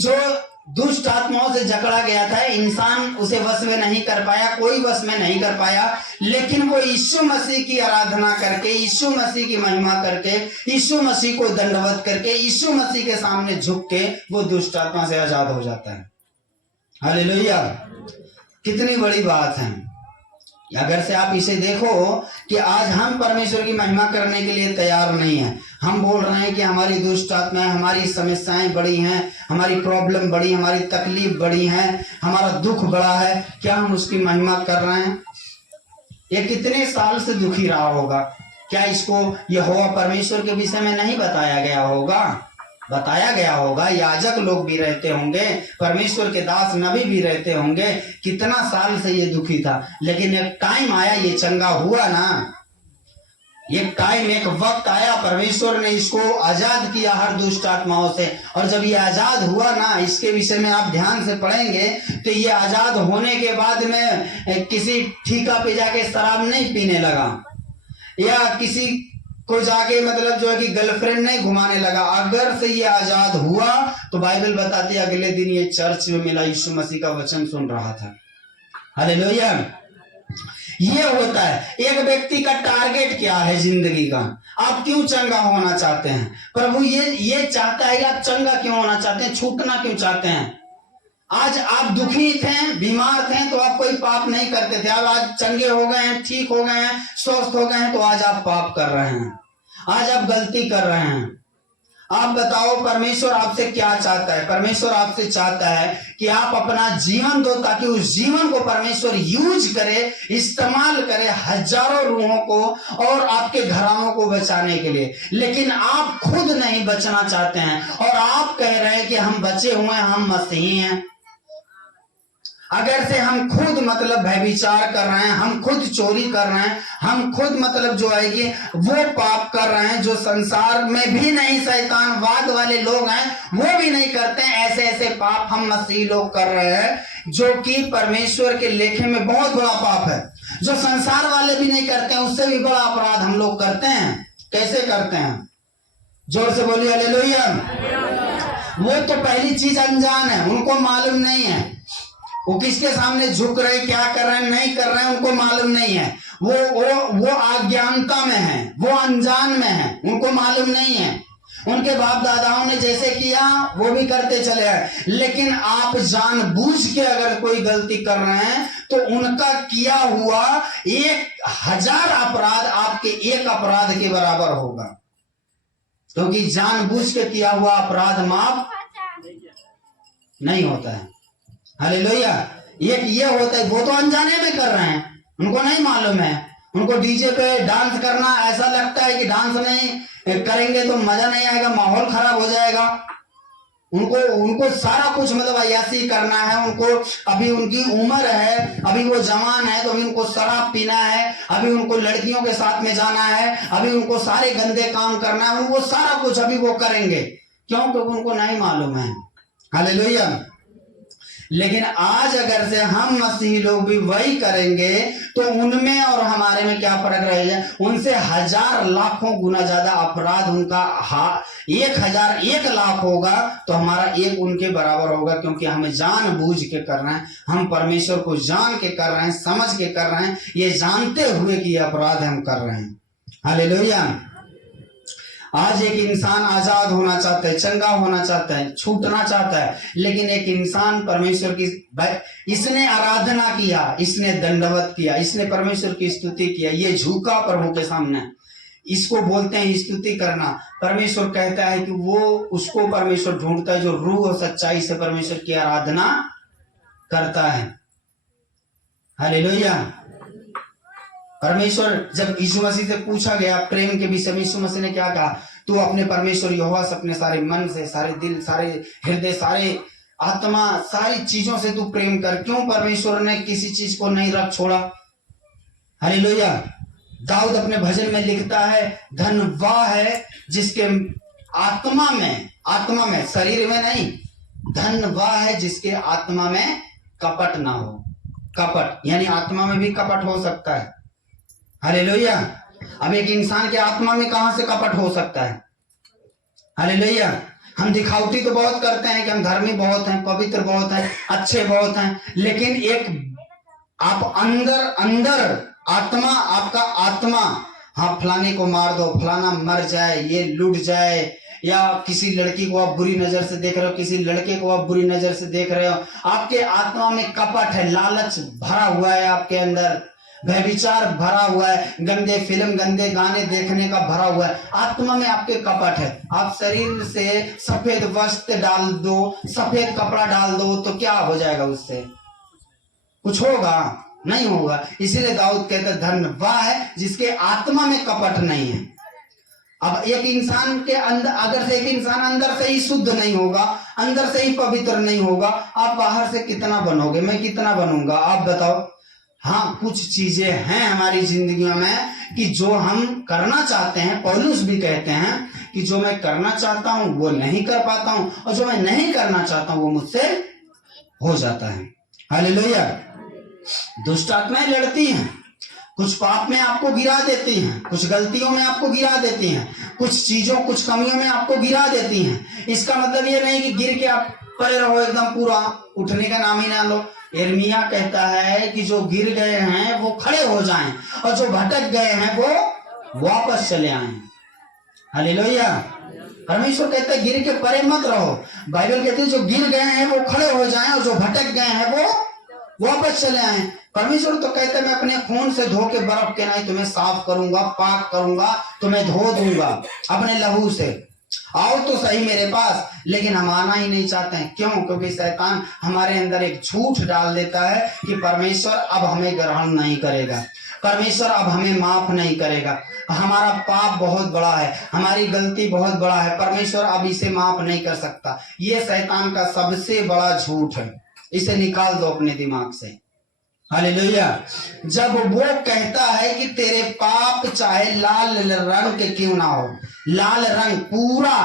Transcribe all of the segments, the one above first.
जो दुष्ट आत्माओं से जकड़ा गया था, इंसान उसे वश में नहीं कर पाया, कोई वश में नहीं कर पाया, लेकिन वो यीशु मसीह की आराधना करके, यीशु मसीह की महिमा करके, यीशु मसीह को दंडवत करके, यीशु मसीह के सामने झुक के वो दुष्ट आत्मा से आजाद हो जाता है। हालेलुया! कितनी बड़ी बात है। अगर से आप इसे देखो कि आज हम परमेश्वर की महिमा करने के लिए तैयार नहीं है। हम बोल रहे हैं कि हमारी दुष्ट आत्माएं, हमारी समस्याएं बड़ी हैं, हमारी प्रॉब्लम बड़ी, हमारी तकलीफ बड़ी है, हमारा दुख बड़ा है। क्या हम उसकी महिमा कर रहे हैं? ये कितने साल से दुखी रहा होगा? क्या इसको यहोवा परमेश्वर के विषय में नहीं बताया गया होगा? बताया गया होगा। याजक लोग भी रहते होंगे, परमेश्वर के दास नबी भी रहते होंगे। कितना साल से ये दुखी था, लेकिन एक टाइम आया, ये चंगा हुआ ना। एक टाइम, एक वक्त आया, परमेश्वर ने इसको आजाद किया हर दुष्ट आत्माओं से। और जब ये आजाद हुआ ना, इसके विषय में आप ध्यान से पढ़ेंगे तो ये आजाद होने के बाद में किसी ठिका पे जाके शराब नहीं पीने लगा, या किसी को जाके मतलब जो है कि गर्लफ्रेंड नहीं घुमाने लगा। अगर से ये आजाद हुआ तो बाइबल बताती है अगले दिन ये चर्च में मिला, यीशु मसीह का वचन सुन रहा था। हालेलुया! ये होता है। एक व्यक्ति का टारगेट क्या है जिंदगी का? आप क्यों चंगा होना चाहते हैं? प्रभु ये चाहता है कि आप चंगा क्यों होना चाहते हैं, छूटना क्यों चाहते हैं? आज आप दुखी थे, बीमार थे तो आप कोई पाप नहीं करते थे। अब आज चंगे हो गए हैं, ठीक हो गए हैं, स्वस्थ हो गए हैं, तो आज आप पाप कर रहे हैं, आज आप गलती कर रहे हैं। आप बताओ परमेश्वर आपसे क्या चाहता है? परमेश्वर आपसे चाहता है कि आप अपना जीवन दो, ताकि उस जीवन को परमेश्वर यूज करे, इस्तेमाल करे हजारों रूहों को और आपके घरानों को बचाने के लिए। लेकिन आप खुद नहीं बचना चाहते हैं और आप कह रहे हैं कि हम बचे हुए हैं, हम मसीही हैं। अगर से हम खुद मतलब व्यभिचार कर रहे हैं, हम खुद चोरी कर रहे हैं, हम खुद मतलब जो है कि वो पाप कर रहे हैं जो संसार में भी नहीं, शैतानवाद वाले लोग हैं वो भी नहीं करते हैं, ऐसे ऐसे पाप हम मसीही लोग कर रहे हैं जो कि परमेश्वर के लेखे में बहुत बड़ा पाप है, जो संसार वाले भी नहीं करते हैं, उससे भी बड़ा अपराध हम लोग करते हैं। कैसे करते हैं? जोर से बोलिए हालेलुया। वो तो पहली चीज अनजान है, उनको मालूम नहीं है वो किसके सामने झुक रहे, क्या कर रहे हैं, नहीं कर रहे हैं, उनको मालूम नहीं है। वो अज्ञानता में है, वो अनजान में है, उनको मालूम नहीं है। उनके बाप दादाओं ने जैसे किया वो भी करते चले आए। लेकिन आप जानबूझ के अगर कोई गलती कर रहे हैं तो उनका किया हुआ 1000 अपराध आपके एक अपराध के बराबर होगा, क्योंकि जानबूझ के किया हुआ अपराध माफ नहीं होता है। हालेलुया! ये होता है, वो तो अनजाने में कर रहे हैं, उनको नहीं मालूम है। उनको डीजे पे डांस करना ऐसा लगता है कि डांस नहीं करेंगे तो मजा नहीं आएगा, माहौल खराब हो जाएगा। उनको सारा कुछ मतलब अय्यासी करना है। उनको अभी उनकी उम्र है, अभी वो जवान है, तो अभी उनको शराब पीना है, अभी उनको लड़कियों के साथ में जाना है, अभी उनको सारे गंदे काम करना है, उनको सारा कुछ अभी वो करेंगे। क्यों? क्योंकि उनको नहीं मालूम है। हालेलुया! लेकिन आज अगर से हम मसीही लोग भी वही करेंगे तो उनमें और हमारे में क्या फर्क रहेगा? उनसे 1000 लाखों गुना ज्यादा अपराध उनका 1000 1 लाख होगा तो हमारा 1 उनके बराबर होगा, क्योंकि हमें जानबूझ के कर रहे हैं, हम परमेश्वर को जान के कर रहे हैं, समझ के कर रहे हैं, ये जानते हुए कि ये अपराध हम कर रहे हैं। हालेलुया! आज एक इंसान आजाद होना चाहता है, चंगा होना चाहता है, छूटना चाहता है, लेकिन एक इंसान परमेश्वर की इसने आराधना किया, इसने दंडवत किया, इसने परमेश्वर की स्तुति किया, ये झुका प्रभु के सामने, इसको बोलते हैं स्तुति करना। परमेश्वर कहता है कि वो उसको परमेश्वर ढूंढता है जो रूह और सच्चाई से परमेश्वर की आराधना करता है। हालेलुया! परमेश्वर जब यीशु मसीह से पूछा गया प्रेम के विषय में, यीशु मसीह ने क्या कहा? तू अपने परमेश्वर यहोवा से अपने सारे मन से, सारे दिल, सारे हृदय, सारे आत्मा, सारी चीजों से तू प्रेम कर। क्यों परमेश्वर ने किसी चीज को नहीं रख छोड़ा? हालेलुया! दाऊद अपने भजन में लिखता है, धन वह है जिसके आत्मा में, शरीर में नहीं, धन वह है जिसके आत्मा में कपट ना हो। कपट यानी आत्मा में भी कपट हो सकता है। हालेलुया! अब एक इंसान के आत्मा में कहां से कपट हो सकता है? हालेलुया! हम दिखावटी तो बहुत करते हैं कि हम धर्मी बहुत हैं, पवित्र बहुत हैं, अच्छे बहुत हैं, लेकिन एक आप अंदर अंदर आत्मा, आपका आत्मा, हाँ फलाने को मार दो, फलाना मर जाए, ये लूट जाए, या किसी लड़की को आप बुरी नजर से देख रहे हो, किसी लड़के को आप बुरी नजर से देख रहे हो, आपके आत्मा में कपट है, लालच भरा हुआ है, आपके अंदर व्यभिचार भरा हुआ है, गंदे फिल्म गंदे गाने देखने का भरा हुआ है, आत्मा में आपके कपट है। आप शरीर से सफेद वस्त्र डाल दो, सफेद कपड़ा डाल दो, तो क्या हो जाएगा? उससे कुछ होगा? नहीं होगा। इसीलिए दाऊद कहते धन्य वह है जिसके आत्मा में कपट नहीं है। अब एक इंसान के अंदर, अगर से एक इंसान अंदर से ही शुद्ध नहीं होगा, अंदर से ही पवित्र नहीं होगा, आप बाहर से कितना बनोगे? मैं कितना बनूंगा? आप बताओ। हाँ, कुछ चीजें हैं हमारी जिंदगियों में कि जो हम करना चाहते हैं, पौलुस भी कहते हैं कि जो मैं करना चाहता हूं वो नहीं कर पाता हूं, और जो मैं नहीं करना चाहता हूं वो मुझसे हो जाता है। हालेलुया। दुष्ट आत्माएं लड़ती हैं, कुछ पाप में आपको गिरा देती हैं, कुछ गलतियों में आपको गिरा देती हैं, कुछ चीजों, कुछ कमियों में आपको गिरा देती हैं। इसका मतलब ये नहीं कि गिर के आप पड़े रहो एकदम, पूरा उठने का नाम ही ना लो। यिर्मयाह कहता है कि जो गिर गए हैं वो खड़े हो जाएं, और जो भटक गए हैं वो वापस चले आएं। हालेलुया। परमेश्वर कहता है गिर के परे मत रहो। बाइबल कहती है जो गिर गए हैं वो खड़े हो जाएं, और जो भटक गए हैं वो वापस चले आए। परमेश्वर तो कहते हैं मैं अपने खून से धो के बर्फ के नहीं तुम्हें साफ करूंगा, पाक करूंगा, तुम्हें धो दूंगा अपने लहू से। आओ तो सही मेरे पास, लेकिन हम आना ही नहीं चाहते हैं। क्यों? क्योंकि शैतान हमारे अंदर एक झूठ डाल देता है कि परमेश्वर अब हमें ग्रहण नहीं करेगा, परमेश्वर अब हमें माफ नहीं करेगा, हमारा पाप बहुत बड़ा है, हमारी गलती बहुत बड़ा है, परमेश्वर अब इसे माफ नहीं कर सकता। ये शैतान का सबसे बड़ा झूठ है, इसे निकाल दो अपने दिमाग से। हालेलुया। जब वो कहता है कि तेरे पाप चाहे लाल रंग के क्यों ना हो, लाल रंग पूरा,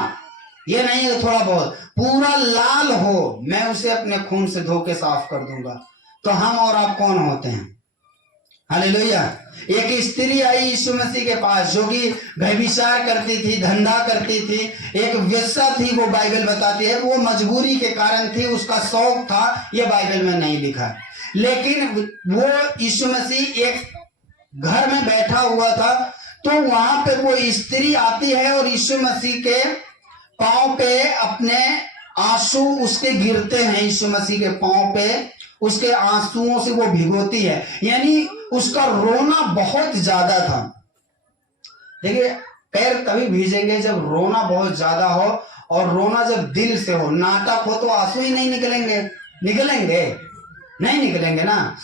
ये नहीं है थोड़ा बहुत, पूरा लाल हो, मैं उसे अपने खून से धो के साफ कर दूंगा। तो हम और आप कौन होते हैं? हालेलुया। एक स्त्री आई यीशु मसीह के पास जो कि व्यभिचार करती थी, धंधा करती थी, एक वेश्या थी, वो बाइबल बताती है। वो मजबूरी के कारण थी, उसका शौक था, ये बाइबल में नहीं लिखा, लेकिन वो यीशु मसीह एक घर में बैठा हुआ था, तो वहां पे वो स्त्री आती है और यीशु मसीह के पांव पे अपने आंसू उसके गिरते हैं, यीशु मसीह के पांव पे उसके आंसुओं से वो भिगोती है, यानी उसका रोना बहुत ज्यादा था। देखिए, पैर तभी भीजेंगे जब रोना बहुत ज्यादा हो, और रोना जब दिल से हो। नाटक हो तो आंसू ही नहीं निकलेंगे, निकलेंगे नहीं निकलेंगे ना।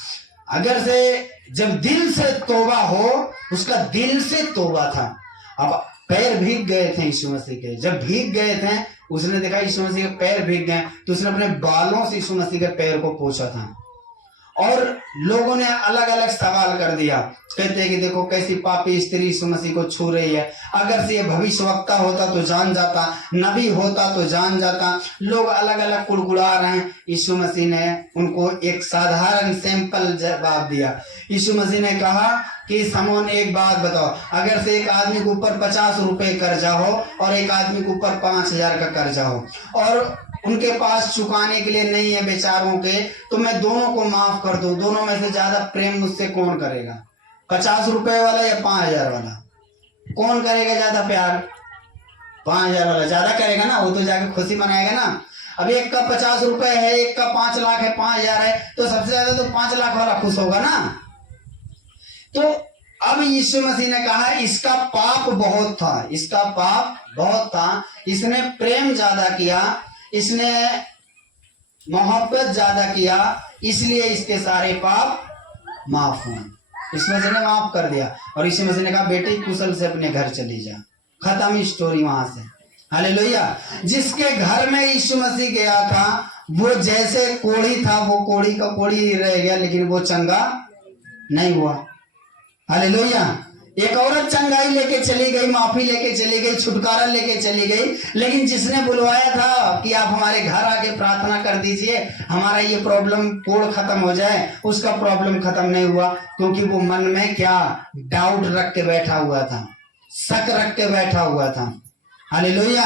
अगर से जब दिल से तौबा हो, उसका दिल से तौबा था। अब पैर भीग गए थे यीशु मसीह के, जब भीग गए थे, उसने देखा यीशु मसीह के पैर भीग गए, तो उसने अपने बालों से यीशु मसीह के पैर को पोंछा था। और लोगों ने अलग अलग सवाल कर दिया, कहते हैं कि देखो कैसी पापी स्त्री यीशु मसीह को छू रही है। अगर से ये भविष्यवक्ता होता तो जान जाता, नबी होता तो जान जाता। लोग अलग अलग कुड़कुड़ा रहे हैं। यीशु मसीह ने उनको एक साधारण सिंपल जवाब दिया। यीशु मसीह ने कहा कि समोन, एक बात बताओ, अगर से एक आदमी के ऊपर 50 रुपए कर्जा हो और एक आदमी के ऊपर 5000 का कर्जा हो, और उनके पास चुकाने के लिए नहीं है बेचारों के, तो मैं दोनों को माफ कर दूं, दोनों में से ज्यादा प्रेम मुझसे कौन करेगा? 50 रुपए वाला या 5000 वाला? कौन करेगा ज्यादा प्यार? 5000 वाला ज्यादा करेगा ना, वो तो जाके खुशी मनाएगा ना। अब एक का 50 रुपए है, एक का 5 लाख है, 5000 है, तो सबसे ज्यादा तो 5 लाख वाला खुश होगा ना। तो अब यीशु मसीह ने कहा इसका पाप बहुत था, इसका पाप बहुत था, इसने प्रेम ज्यादा किया, इसने मोहब्बत ज्यादा किया, इसलिए इसके सारे पाप माफ हुए। यीशु मसीह ने माफ कर दिया, और यीशु मसीह ने कहा बेटी कुशल से अपने घर चली जा। खत्म स्टोरी वहां से। हालेलुया। जिसके घर में यीशु मसीह गया था, वो जैसे कोढ़ी था, वो कोढ़ी का कोढ़ी ही रह गया, लेकिन वो चंगा नहीं हुआ। हालेलुया। एक औरत चंगाई लेके चली गई, माफी लेके चली गई, छुटकारा लेके चली गई, लेकिन जिसने बुलवाया था कि आप हमारे घर आके प्रार्थना कर दीजिए, हमारा ये प्रॉब्लम कोड़ खत्म हो जाए, उसका प्रॉब्लम खत्म नहीं हुआ, क्योंकि वो मन में क्या डाउट रख के बैठा हुआ था, शक रख के बैठा हुआ था। हालेलुया।